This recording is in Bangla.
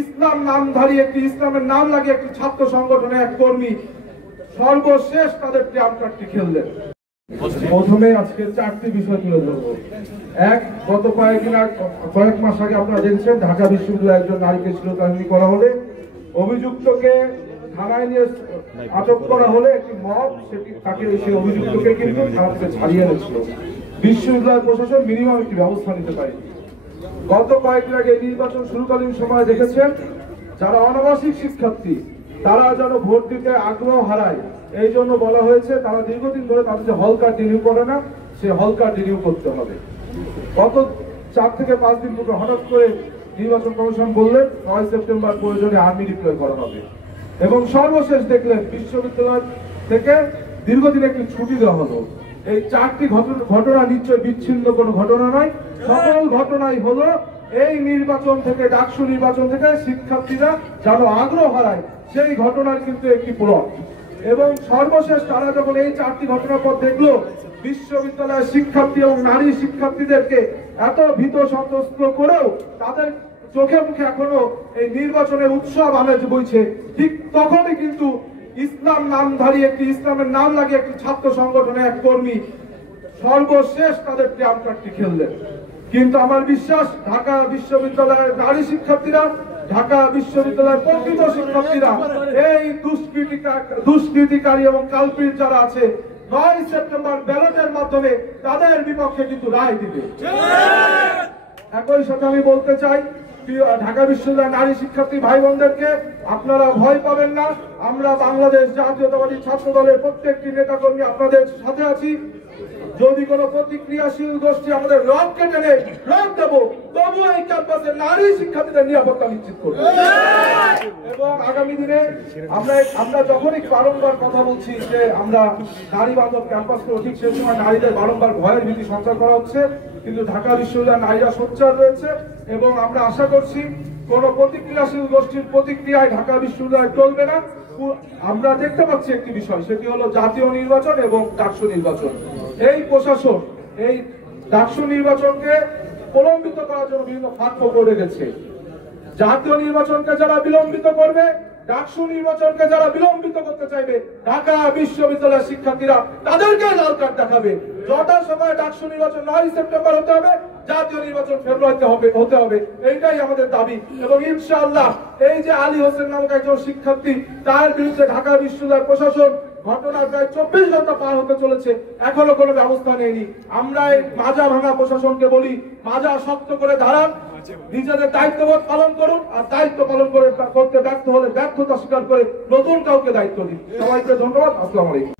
ইসলাম নামধারী ইসলামের নাম লাগিয়ে একটি ছাত্র সংগঠনের এক কর্মী সর্বশেষ তাদের ট্রাম কার্ডটি খেললেন। প্রথমে আজকে চারটি বিষয় তুলে ধরবো। এক, গত কয়েক মাস আগে আপনারা দেখছেন ঢাকা বিশ্ববিদ্যালয়ের একজন নারীকে শ্লীলতাহানি করা হলে অভিযুক্তকে থানায় নিয়ে আটক করা হলে একটি মব তাকে সেই অভিযুক্তকে কিন্তু থানা থেকে ছাড়িয়ে এনেছিল। বিশ্ববিদ্যালয় প্রশাসন মিনিমাম একটি ব্যবস্থা নিতে পারে। গত কয়েকদিন আগে নির্বাচন শুরুকালীন সময় দেখেছেন যারা অনাবাসিক শিক্ষার্থী তারা যেন ভোট দিতে আগ্রহ হারায়, এই জন্য বলা হয়েছে তারা দীর্ঘদিন ধরে তাদের যে হল কার্ড রিনিউ করে না, সে হল কার্ড রিনিউ করতে হবে। গত 4 থেকে 5 দিন পূর্বে হঠাৎ করে নির্বাচন কমিশন বললেন 9 সেপ্টেম্বর প্রয়োজনে আর্মি ডিপ্লয় করা হবে এবং সর্বশেষ দেখলেন বিশ্ববিদ্যালয় থেকে দীর্ঘদিন একটি ছুটি দেওয়া হলো। এই 4টি ঘটনা নিশ্চয় বিচ্ছিন্ন কোনো ঘটনা নয়, সকল ঘটনাই হলো এই নির্বাচন থেকে, ডাকসু নির্বাচন থেকে শিক্ষার্থীরা যেন আগ্রহ হারায় সেই ঘটনার কিন্তু একটি প্লট। এবং সর্বশেষ তারা যখন এই 4টি ঘটনার পর দেখলো বিশ্ববিদ্যালয়ের শিক্ষার্থী এবং নারী শিক্ষার্থীদেরকে এত ভীত সন্ত্রস্ত করেও তাদের চোখে মুখে এখনো এই নির্বাচনের উৎসব আমেজ বইছে, ঠিক তখনই কিন্তু ইসলাম নামধারী ইসলামের নাম লাগিয়ে একটি ছাত্র সংগঠনের এক কর্মী সর্বশেষ তাদের ট্রাম কার্ডটি খেললেন। কিন্তু আমার বিশ্বাস ঢাকা বিশ্ববিদ্যালয়ের নারী শিক্ষার্থীরা, ঢাকা বিশ্ববিদ্যালয়ের প্রকৃত শিক্ষার্থীরা এই দুষ্কৃতিকারী এবং কালপিট যারা আছে 9 সেপ্টেম্বর ব্যালটের মাধ্যমে তাদের বিপক্ষে কিন্তু রায় দিবে। একই সাথে আমি বলতে চাই ঢাকা বিশ্ববিদ্যালয়ের নারী শিক্ষার্থী ভাই বোনদেরকে, আপনারা ভয় পাবেন না। আমরা বাংলাদেশ জাতীয়তাবাদী ছাত্র দলের প্রত্যেকটি নেতাকর্মী আপনাদের সাথে আছি। যদি কোনো প্রতিক্রিয়াশীল গোষ্ঠী আমাদের রড কেটে নেয়, রড দেবো, তবু এই ক্যাম্পাসে নারী শিক্ষার্থীদের নিরাপত্তা নিশ্চিত করবো। এবং আগামী দিনে আমরা যখনই বারংবার কথা বলছি যে আমরা নারী বান্ধব ক্যাম্পাস করবো, ঠিক সেই সময় নারীদের বারংবার ভয়ের ভীতি সঞ্চার করা হচ্ছে। কিন্তু ঢাকা বিশ্ববিদ্যালয়ের নারীরা সোচ্চার রয়েছে এবং আমরা আশা করছি কোন প্রতিক্রিয়াশীল গোষ্ঠীর প্রতিক্রিয়ায় ঢাকা বিশ্ববিদ্যালয় চলবে না। আমরা দেখতে পাচ্ছি একটি বিষয়, সেটি হলো জাতীয় নির্বাচন এবং ডাকসু নির্বাচন। এই প্রশাসন এই ডাকসু নির্বাচনকে প্রলম্বিত করার জন্য বিভিন্ন ফাঁক করে গেছে। জাতীয় নির্বাচনকে যারা বিলম্বিত করবে, ডাকসু নির্বাচনকে যারা বিলম্বিত করতে চাইবে, ঢাকা বিশ্ববিদ্যালয়ের শিক্ষার্থীরা তাদেরকে লাল কার্ড দেখাবে। যথা সময় ডাকসু নির্বাচন 9 সেপ্টেম্বর হতে হবে, জাতীয় নির্বাচন ফেব্রুয়ারিতে হতে হবে, এইটাই আমাদের দাবি। এবং ইনশাআল্লাহ এই যে আলী হোসেন নামক একজন শিক্ষার্থী, তার বিরুদ্ধে ঢাকা বিশ্ববিদ্যালয় প্রশাসন ঘটনার প্রায় 24 ঘন্টা পার হতে চলেছে, এখনো কোনো ব্যবস্থা নেয়নি। আমরা এই মাজা ভাঙা প্রশাসনকে বলি, মাজা শক্ত করে দাঁড়ান, নিজেদের দায়িত্ববোধ পালন করুন, আর দায়িত্ব পালন করতে ব্যর্থ হলে ব্যর্থতা স্বীকার করে নতুন কাউকে দায়িত্ব দিন। সবাইকে ধন্যবাদ। আসসালামু আলাইকুম।